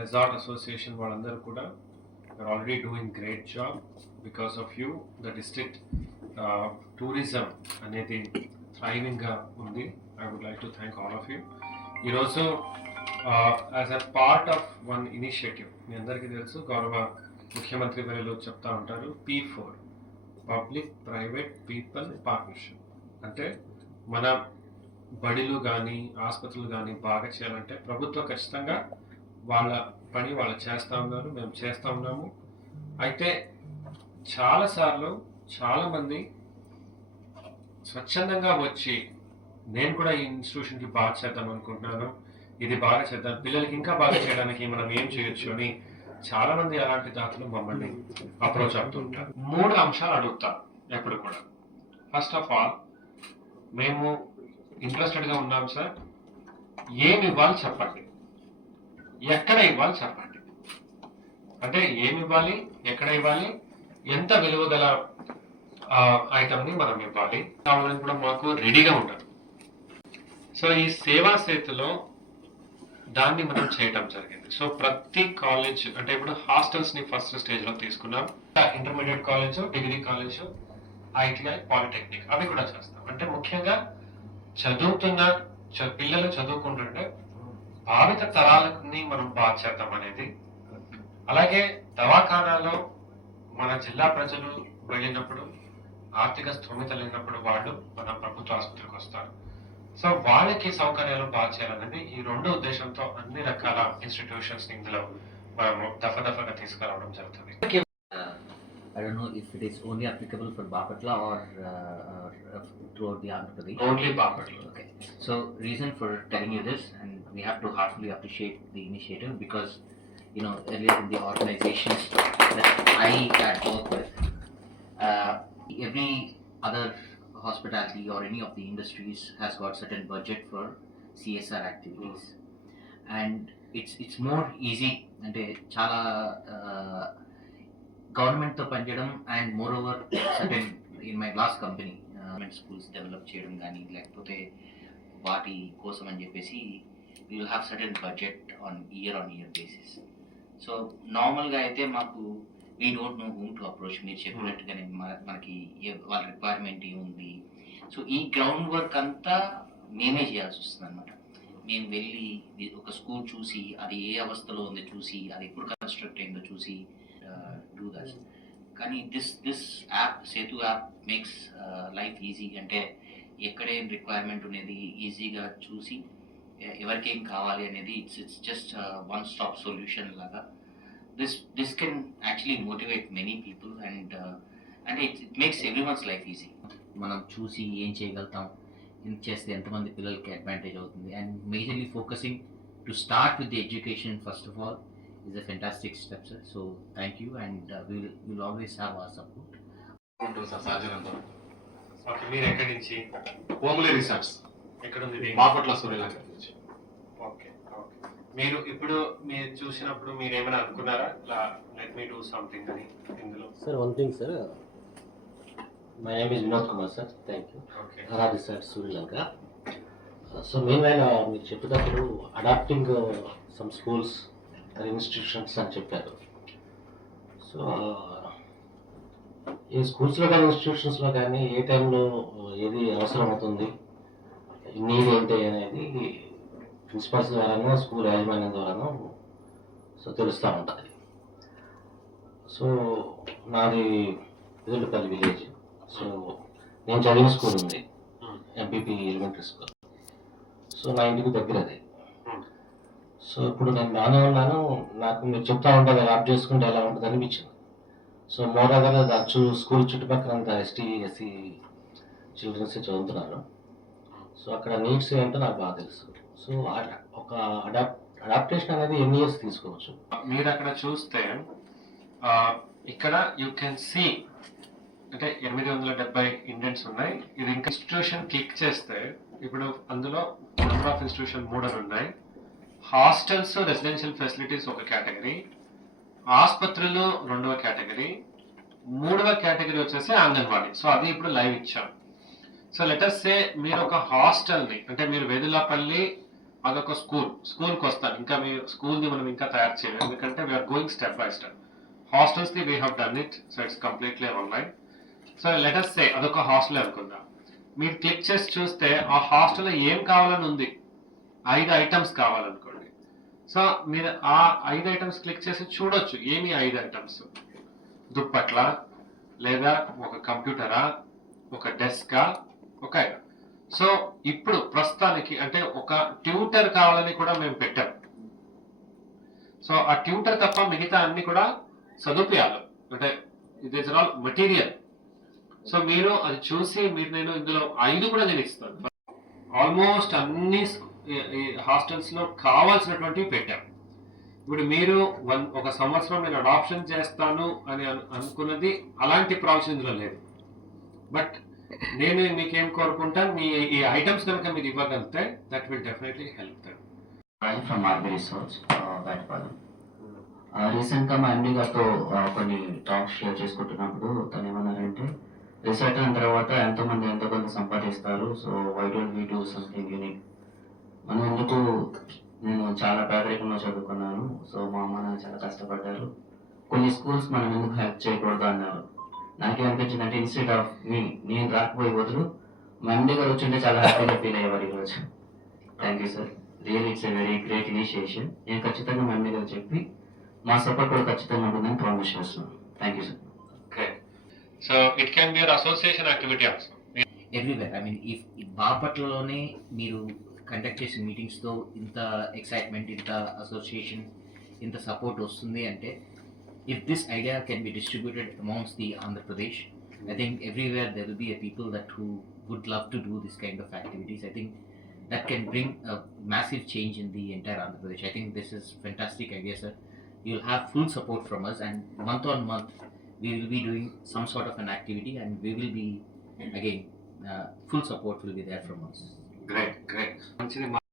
resort association వాళ్ళందరూ కూడా are already doing great job. Because of you, the district tourism అనేది thriving గా ఉంది. I would like to thank all of you. ఈరోజు as a part of one initiative, మీ అందరికీ తెలుసు గౌరవ ముఖ్యమంత్రి వర్యులు చెప్తా ఉంటారు P4, public private people partnership. అంటే మన బడిలు కానీ ఆసుపత్రులు కానీ బాగా చేయాలంటే ప్రభుత్వం ఖచ్చితంగా వాళ్ళ పని వాళ్ళు చేస్తూ ఉన్నారు, మేము చేస్తూ ఉన్నాము. అయితే చాలాసార్లు చాలామంది స్వచ్ఛందంగా వచ్చి నేను కూడా ఈ ఇన్స్టిట్యూషన్కి బాగా చేద్దాం అనుకుంటున్నాను, ఇది బాగా చేద్దాం, పిల్లలకి ఇంకా బాగా చేయడానికి మనం ఏం చేయొచ్చు అని చాలామంది అలాంటి దాతలు మమ్మల్ని అప్రోచ్ అవుతుంటారు. 3 అంశాలు అడుగుతాం ఎప్పుడు కూడా. ఫస్ట్ ఆఫ్ ఆల్, మేము ఇంట్రెస్టెడ్గా ఉన్నాం సార్, ఏమి ఇవ్వాలి చెప్పండి, ఎక్కడ ఇవ్వాలి చెప్పండి. అంటే ఏమి ఇవ్వాలి, ఎక్కడ ఇవ్వాలి, ఎంత విలువ గల ఐటమ్ని మనం ఇవ్వాలి, కావాలని కూడా మాకు రెడీగా ఉంటారు. సో ఈ సేవా సేతులో దాన్ని మనం చేయటం జరిగింది. సో ప్రతి కాలేజ్, అంటే ఇప్పుడు హాస్టల్స్ ని ఫస్ట్ స్టేజ్ లో తీసుకున్నాం. Intermediate college, degree college, ITI, polytechnic అవి కూడా చేస్తాం. అంటే ముఖ్యంగా చదువుతున్న పిల్లలు చదువుకుంటుంటే భావిత తరాలని మనం బాగా చేద్దాం అనేది. అలాగే దవాఖానాలో మన జిల్లా ప్రజలు వెళ్ళినప్పుడు ఆర్థిక స్థోమత లేనప్పుడు వాళ్ళు మన ప్రభుత్వ ఆసుపత్రికి వస్తారు. సో వాళ్ళకి సౌకర్యాలు బాగా చేయాలనేది ఈ 2 ఉద్దేశంతో అన్ని రకాల ఇన్స్టిట్యూషన్స్ ఇందులో మనము దఫదఫగా తీసుకురావడం జరుగుతుంది. I don't know if it is only applicable for Bapatla or throughout the Andhra Pradesh. Only Bapatla. Okay. So reason for telling you this, and we have to heartily appreciate the initiative because, you know, earlier in the organizations that I had worked with, every other hospitality or any of the industries has got certain budget for CSR activities, and it's more easy ante chala government to panchayam, and moreover certain in my last company government schools develop cheyadam gaani lekapothe vaati kosam ani cheppesi we will have certain budget on year basis. So normal ga aithe maaku we don't know whom to approach. మీరు చెప్పినట్టుగానే మనకి వాళ్ళ requirement ఏముంది, so ఈ ground work అంతా మేమే చేయాల్సి వస్తుంది అనమాట. మేము వెళ్ళి ఒక స్కూల్ చూసి అది ఏ అవస్థలో ఉందో చూసి అది ఎప్పుడు కన్స్ట్రక్ట్ అయిందో చూసి డూ దట్. కానీ this app, Setu app makes life easy. అంటే ఎక్కడేం రిక్వైర్మెంట్ అనేది ఈజీగా చూసి ఎవరికేం కావాలి అనేది it's just one stop solution లాగా. This can actually motivate many people and it makes everyone's life easy. మనం చూసి ఏం చేయగలుగుతాం, ఏం చేస్తే ఎంతమంది పిల్లలకి అడ్వాంటేజ్ అవుతుంది, and majorly focusing to start with the education first of all is a fantastic step, sir. So thank you, and we'll always have our support. Okay, మీరు ఎక్కడి నుంచి? హోమ్లీ రిసార్ట్స్ ఎక్కడ ఉంది? బాపట్ల సూర్యలంక నుంచి. ఓకే ఓకే, మీరు ఇప్పుడు మీరు చూసినప్పుడు మీరు ఏమైనా అనుకున్నారా ఇలా లెట్ మీ డూ సంథింగ్ అని ఇందులో? Sir, one thing, sir. My name is Vinod Kumar, sir. Thank you. Okay, Radha sir, Sri Lanka. So meanwhile, మీరు చెప్పేటప్పుడు adapting some schools and institutions అని చెప్పారు. సో ఈ స్కూల్స్లో కానీ ఇన్స్టిట్యూషన్స్లో కానీ ఏ టైంలో ఏది అవసరం అవుతుంది, నీడ్ ఏంటి అనేది ప్రిన్సిపల్స్ ద్వారానో స్కూల్ యాజమాన్యం ద్వారానో సో తెలుస్తూ ఉంటుంది. సో నాది ఎదురుపల్లి విలేజ్. సో నేను చదివిన స్కూల్ ఉంది, ఎంపీపీ ఎలిమెంటరీ స్కూల్. సో నా ఇంటికి దగ్గర అది. సో ఇప్పుడు నేను బాగానే ఉన్నాను, నాకు మీరు చెప్తా ఉంటాను అడాప్ట్ చేసుకుంటే ఎలా ఉంటుంది అనిపించింది. సో మోరాగా స్కూల్ చుట్టుపక్కల అంతా ఎస్టీ ఎస్సీ చిల్డ్రన్స్ చదువుతున్నారు. సో అక్కడ నీడ్స్ ఏంటో నాకు బాగా తెలుసు. సో ఒక అడాప్టేషన్ అనేది ఎన్ని ఇయర్స్ తీసుకోవచ్చు. మీరు అక్కడ చూస్తే ఇక్కడ యూ కెన్ సీ అంటే 870 ఇండియన్స్ ఉన్నాయి. ఇది ఇంకా ఇన్స్టిట్యూషన్ క్లిక్ చేస్తే ఇప్పుడు అందులో నెంబర్ ఆఫ్ ఇన్స్టిట్యూషన్ 3 ఉన్నాయి. హాస్టల్స్, రెసిడెన్షియల్ ఫెసిలిటీస్ ఒక కేటగిరీ, ఆసుపత్రులు 2వ కేటగిరీ, 3వ కేటగిరీ వచ్చేసి అంగన్వాడీ. సో అది ఇప్పుడు లైవ్ ఇచ్చాం. సో లెట్ us సే మీరు ఒక హాస్టల్ని, అంటే మీరు వెదులపల్లి అదొక స్కూల్కి వస్తాను. ఇంకా మీ స్కూల్ని మనం ఇంకా తయారు చేయలేదు, ఎందుకంటే we're going step by step. హాస్టల్స్ని we have done it, so it's completely online. So let us say అదొక హాస్టల్ అనుకుందాం. మీరు క్లిక్ చేసి చూస్తే ఆ హాస్టల్లో ఏం కావాలని ఉంది, 5 ఐటమ్స్ కావాలనుకోండి. సో మీరు ఆ 5 ఐటమ్స్ క్లిక్ చేసి చూడొచ్చు, ఏమి 5 ఐటమ్స్, దుప్పట్ల, లేదా ఒక కంప్యూటరా, ఒక డెస్కా, ఒక ఐటమ్. సో ఇప్పుడు ప్రస్తుతానికి అంటే ఒక ట్యూటర్ కావాలని కూడా మేము పెట్టాం. సో ఆ ట్యూటర్ తప్ప మిగతా అన్ని కూడా సదుపాయాలు, అంటే it is all material. So మీరు అది చూసి నేను ఇందులో 5 కూడా నేను ఇస్తాను. ఆల్మోస్ట్ అన్ని హాస్టల్స్ లో కావాల్సినటువంటివి పెట్టాం. ఇప్పుడు మీరు ఒక సంవత్సరం నేను అడాప్షన్ చేస్తాను అని అనుకున్నది, అలాంటి ప్రావిజన్ ఇందులో లేదు. బట్ నేను మీకేం కోరుకుంటాను, మీ ఈ ఐటమ్స్ కనుక మీరు ఇవ్వగలిగితే that will definitely help them. Raju from RB research Batpalem. రీసెంట్గా మా ఎండి గారితో కొన్ని టాక్స్ షేర్ చేసుకుంటున్నప్పుడు తను ఏమన్నారంటే, రిసర్చ్ అయిన తర్వాత ఎంతోమంది ఎంతో కొంత సంపాదిస్తారు, so why don't we do something unique. మనం ఎందుకు, నేను చాలా పేదరికంలో చదువుకున్నాను, సో మా అమ్మ నాన్న చాలా కష్టపడ్డారు, కొన్ని స్కూల్స్ మనం ఎందుకు హెల్ప్ చేయకూడదు అన్నారు. నాకేమనిపించిందంటే, ఇన్స్టెడ్ ఆఫ్ నేను రాకపోయే బదులు మా ఎండి గారు వచ్చింటే చాలా హ్యాపీగా ఫీల్ అయ్యేవారు ఈరోజు. Thank you sir, real it's a very great initiation. నేను ఖచ్చితంగా మా ఎండి గారు చెప్పి మా సపోర్ట్ కూడా ఖచ్చితంగా ఉంటుందని ప్రామిస్ చేస్తున్నాను. Thank you sir. So it can be association activity also. Everywhere. I mean ఈ బాపట్లలోనే మీరు కండక్ట్ చేసిన మీటింగ్స్తో ఇంత ఎక్సైట్మెంట్, ఇంత అసోసియేషన్, ఇంత సపోర్ట్ వస్తుంది అంటే, if this idea can be distributed amongst the Andhra Pradesh, I think everywhere there will be a people that who would love to do this kind of activities. I think that can bring a massive change in the entire Andhra Pradesh. I think this is fantastic idea, sir. You'll have full support from us, and month on month we will be doing some sort of an activity, and we will be again full support will be there from us. Great. మంచిది.